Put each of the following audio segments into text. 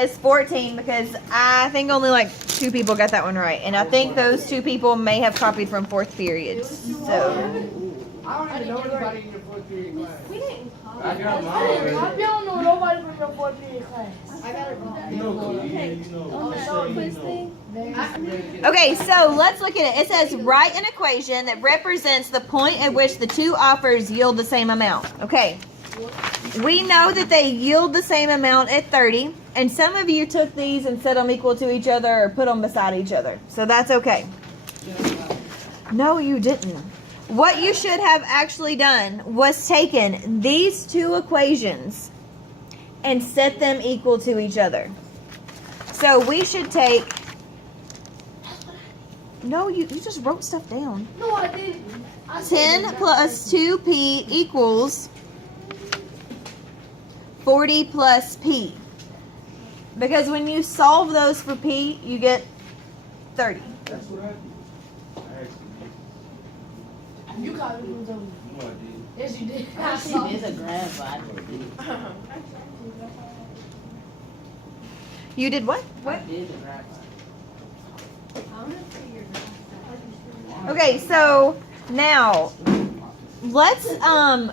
Is 14 because I think only like 2 people got that one right, and I think those 2 people may have copied from 4th period. So I don't even know anybody in your 4th period class. We didn't copy. I got mine. I don't know nobody from your 4th period class. I got it wrong. okay, so let's look at it. It says write an equation that represents the point at which the 2 offers yield the same amount. Okay, we know that they yield the same amount at 30, and some of you took these and set them equal to each other or put them beside each other, so that's okay. No, you didn't. What you should have actually done was taken these 2 equations and set them equal to each other. So we should take... No, you just wrote stuff down. No, I didn't. 10 plus 2p equals 40 plus p. Because when you solve those for p, you get 30. That's what I did. You got it. No, I did. Yes, you did. Actually, there's a graph, but I didn't do it. You did what? I did the graph. Okay, so now let's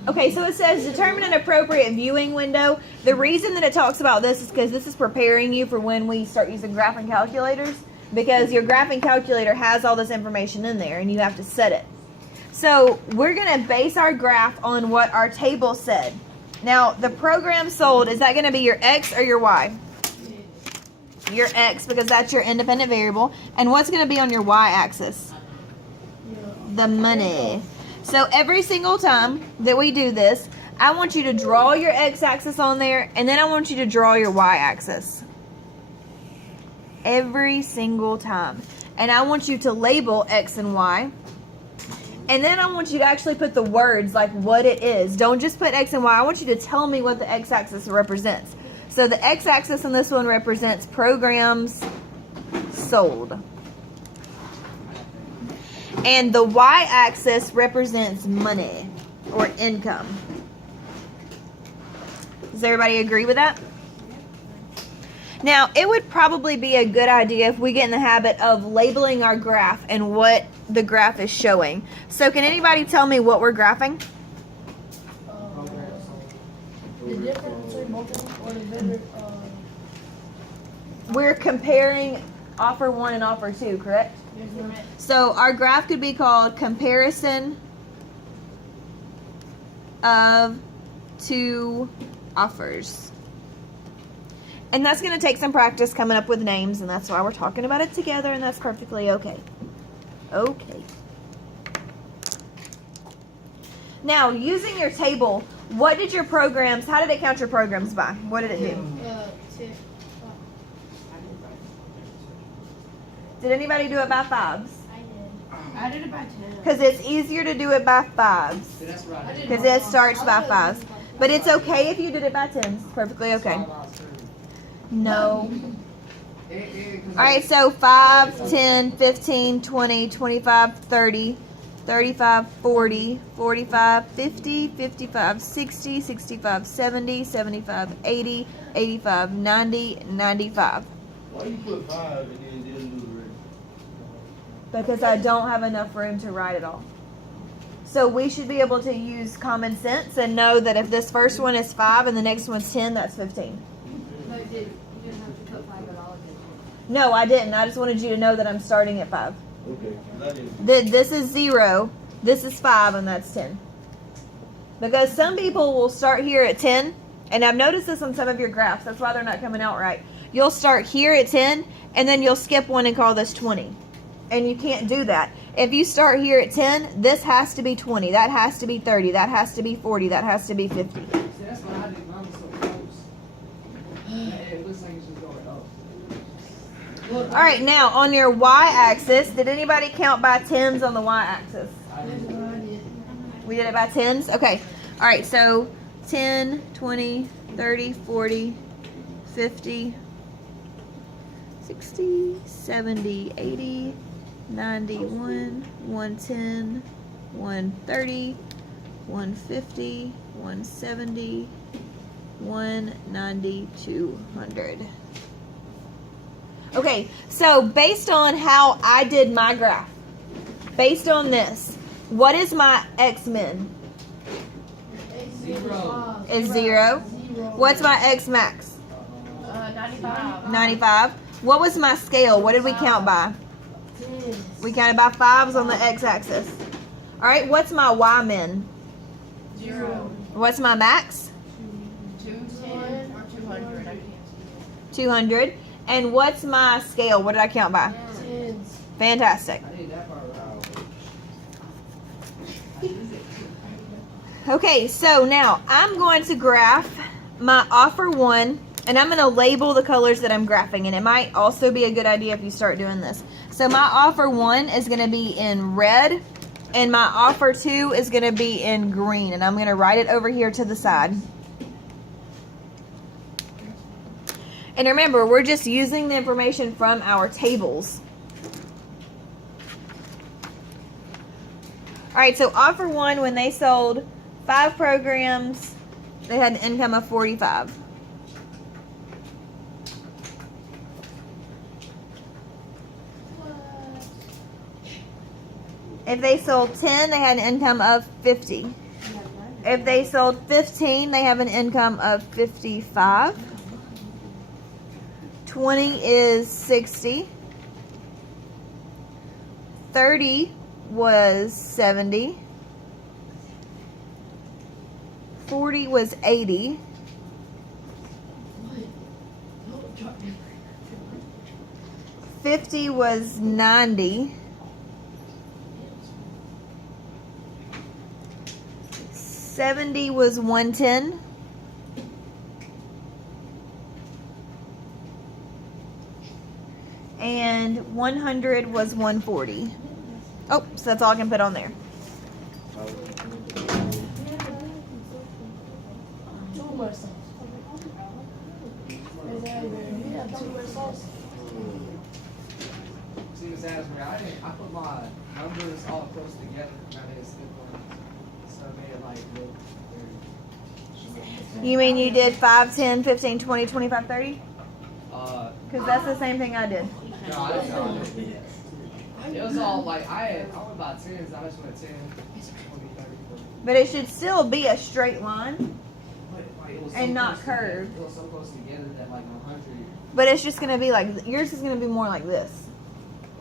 okay, so it says determine an appropriate viewing window. The reason that it talks about this is because this is preparing you for when we start using graphing calculators, because your graphing calculator has all this information in there and you have to set it. So we're going to base our graph on what our table said. Now, the program sold, is that going to be your X or your Y? Your X, because that's your independent variable. And what's going to be on your Y axis? The money. So every single time that we do this, I want you to draw your X axis on there, and then I want you to draw your Y axis. Every single time. And I want you to label X and Y. And then I want you to actually put the words like what it is. Don't just put X and Y. I want you to tell me what the X axis represents. So the X axis on this one represents programs sold. And the Y axis represents money or income. Does everybody agree with that? Now, it would probably be a good idea if we get in the habit of labeling our graph and what the graph is showing. So can anybody tell me what we're graphing? The difference between both of them, or the better, We're comparing offer 1 and offer 2, correct? So our graph could be called comparison of 2 offers. And that's going to take some practice coming up with names, and that's why we're talking about it together, and that's perfectly okay. Okay. Now, using your table, what did your programs, how did it count your programs by? What did it do? Did anybody do it by 5s? I did it by 10. Because it's easier to do it by 5s. That's right. Because it starts by 5s. But it's okay if you did it by 10s. It's perfectly okay. No. Alright, so 5, 10, 15, 20, 25, 30, 35, 40, 45, 50, 55, 60, 65, 70, 75, 80, 85, 90, 95. Why you put 5 and then didn't do the rest? Because I don't have enough room to write it all. So we should be able to use common sense and know that if this first one is 5 and the next one's 10, that's 15. No, you didn't have to put 5 at all, did you? No, I didn't. I just wanted you to know that I'm starting at 5. Okay, 'cause I didn't. This is 0, this is 5, and that's 10. Because some people will start here at 10, and I've noticed this on some of your graphs. That's why they're not coming out right. You'll start here at 10, and then you'll skip one and call this 20. And you can't do that. If you start here at 10, this has to be 20. That has to be 30. That has to be 40. That has to be 50. See, that's why I did mine so close. It looks like it's just going up. All right, now on your y-axis, did anybody count by 10s on the y-axis? We did it by 10s? Okay. All right, so 10, 20, 30, 40, 50, 60, 70, 80, 91, 110, 130, 150, 170, 190, 200. Okay, so based on how I did my graph, based on this, what is my X-min? Zero. Is 0. What's my X max? 95. 95. What was my scale? What did we count by? We counted by 5s on the x-axis. All right, what's my y min? 0. What's my max? 210 or 200. I can't see 200. And what's my scale? What did I count by? Tens. Fantastic. I did that part right. Okay, so now I'm going to graph my offer 1, and I'm going to label the colors that I'm graphing, and it might also be a good idea if you start doing this. So my offer 1 is going to be in red, and my offer 2 is going to be in green, and I'm going to write it over here to the side. And remember, we're just using the information from our tables. All right, so offer 1, when they sold 5 programs, they had an income of 45. If they sold 10, they had an income of 50. If they sold 15, they have an income of 55. 20 is 60. 30 was 70. 40 was 80. 50 was 90. 70 was 110. And 100 was 140. Oh, so that's all I can put on there. Two more sauce. You have two more sauce. See, what's sad is me. I put my numbers all close together. I didn't skip one. So I made it like look very. You mean you did 5, 10, 15, 20, 25, 30? Because that's the same thing I did. No, I didn't know. It was all like I went by tens. I just went 10, 20, 30, 40. But it should still be a straight line. But, like, it was And so not close together- curved. It was so close together that like 100. But it's just going to be like, yours is going to be more like this.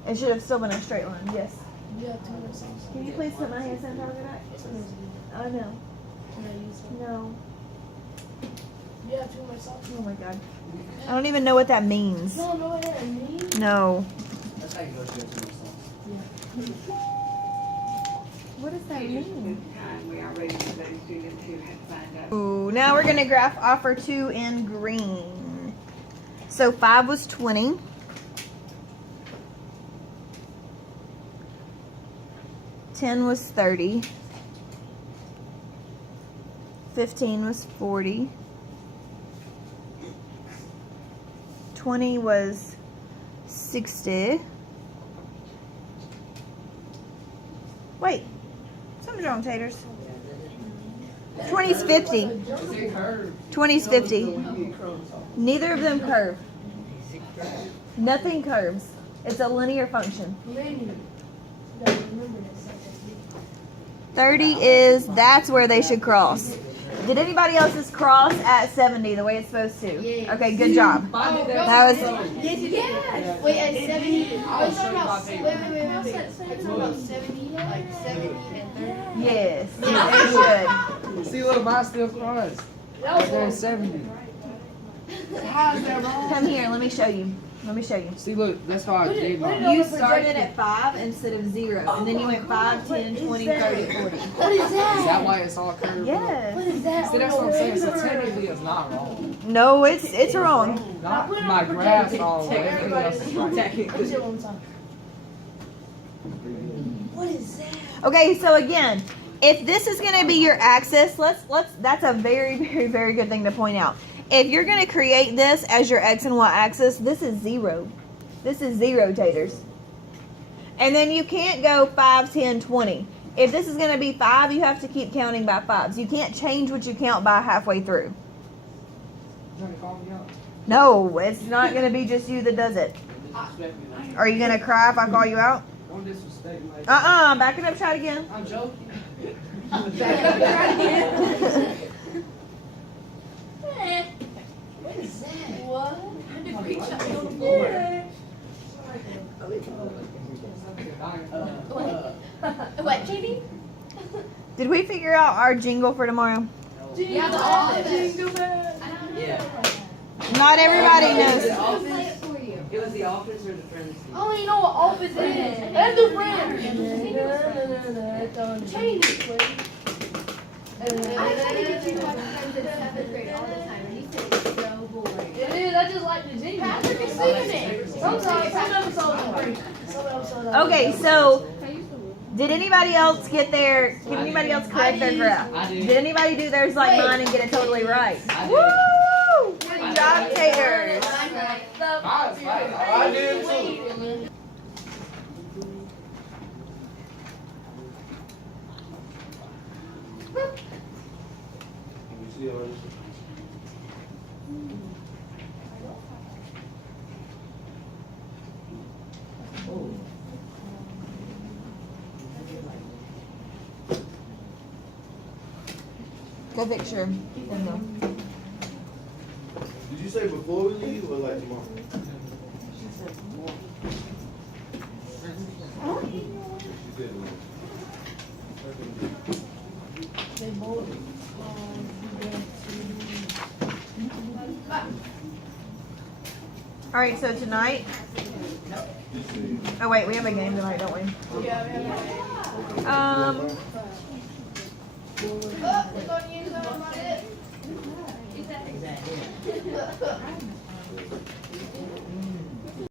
It should have still been a straight line, yes. You have two more sauce. Can you please put my hand sanitizer back? Oh, no. Can I use some? No. You have two more sauce. Oh, my God. I don't even know what that means. No, no, what that means. That's how you No. know she got too much sauce. What does that mean? We are ready for those students who have signed up. Ooh, now we're going to graph offer 2 in green. So 5 was 20. 10 was 30. 15 was 40. 20 was 60. Wait, something's wrong, Taters. 20's 50. It's in curve. 20's 50. Neither of them curve. Nothing curves. It's a linear function. Linear. You gotta remember this. 30 is, that's where they should cross. Did anybody else's cross at 70 the way it's supposed to? Yeah. Okay, good job. That was, Yes. Wait, at 70. I was showing my Wait, paper. It's about 70, like 70 and 30. yes, they should. See, look, mine still crossed. Right there at 70. How is that wrong? Come here, let me show you. Let me show you. See, look, that's how I did mine. You started at 5 instead of 0, and then you went 5, 10, 20, 30, 40. What is Is that why it's all curved? Yes. is that? See, that's what I'm saying. So technically, it's not wrong. No, it's wrong. Not my graph's wrong, but everything else is right. Let's do it one time. What is that? Okay, so again, if this is going to be your axis, that's a very, very, very good thing to point out. If you're going to create this as your X and Y axis, this is 0. This is 0, Taters. And then you can't go 5, 10, 20. If this is going to be 5, you have to keep counting by 5s. You can't change what you count by halfway through. Trying to call me out. No, it's not gonna be just you that does it. Disrespect me like Are you gonna cry if I call you out? Don't disrespect me like Back it up, try it again. I'm joking. What is that? What? I'm the creature on the floor. Yeah. What, Katie? Did we figure out our jingle for tomorrow? Yeah, the office. Jingle bell. Yeah. Not everybody knows. I'll play it for you. It was the office or the friends? I don't even know what office is. And the friends. Change it. I try to get you to watch Friends in 7th grade all the time, and you say it's so boring. It is. I just like the jingle. Patrick is singing it. Sometimes, some episodes are great. Some episodes are Okay, so did anybody else get their? Did anybody else correct their graph? I did. Did anybody do theirs like mine and get it totally right? I did. Woo! Good job, taters. I did too. Go picture. Window. Did you say before we leave or like tomorrow? She said They both. All right, so tonight. Oh wait, we have a game tonight, don't we? It's on you, so I'm on it. Exactly.